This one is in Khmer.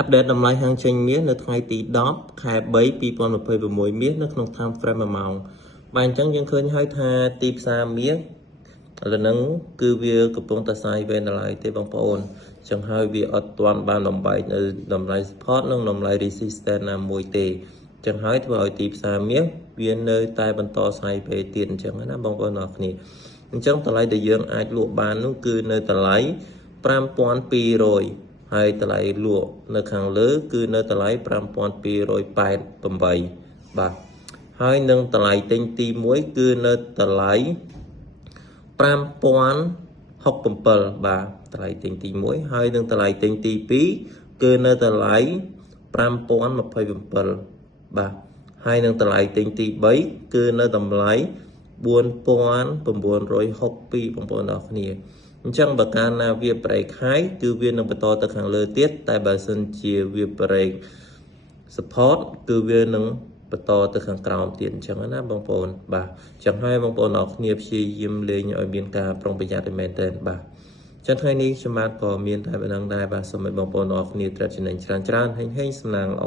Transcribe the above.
update តម្លៃហាងចេញមាសនៅថ្ងៃទី10 ខែ 3 2026 មាសនៅក្នុង time frame 1 ម៉ោងបាទអញ្ចឹងយើងឃើញហើយថាទីផ្សារមាសឥឡូវហ្នឹងគឺវាកំពុងតែសាយវែងដល់ហើយទេបងប្អូនអញ្ចឹងហើយវាអត់ទាន់បានបំបែកនៅតម្លៃ support និងតម្លៃ resistance ណាមួយទេអញ្ចឹងហើយធ្វើឲ្យទីផ្សារមាសវានៅតែបន្តសាយពេលទៀតអញ្ចឹងណាបងប្អូនអរគ្នាអញ្ចឹងតម្លៃដែលយើងអាចលក់បាននោះគឺនៅតម្លៃ 5,200 ហើយតម្លៃលក់នៅខាងលើគឺនៅតម្លៃ 5,288 បាទហើយនឹងតម្លៃទិញទី1គឺនៅតម្លៃ 5,067 បាទតម្លៃទិញទី1ហើយនឹងតម្លៃទិញទី2គឺនៅតម្លៃ 5,027 បាទហើយនឹងតម្លៃទិញទី3គឺនៅតម្លៃ 4,962 បងប្អូនអរគ្នាអញ្ចឹងបើកាលណាវា break high គឺវានឹងបន្តទៅខាងលើទៀតតែបើសិនជាវា break support គឺវានឹងបន្តទៅខាងក្រោមទៀតអញ្ចឹងណាបងប្អូនបាទអញ្ចឹងហើយបងប្អូនអរគ្នាព្យាយាមលេងឲ្យមានការប្រុងប្រយ័ត្នមែនទែនបាទអញ្ចឹងថ្ងៃនេះខ្ញុំបាទក៏មានតែប៉ុណ្្នឹងដែរបាទសូមឲ្យបងប្អូនអរគ្នាត្រិតចំណេញច្រើនហេងសំណាងល្អ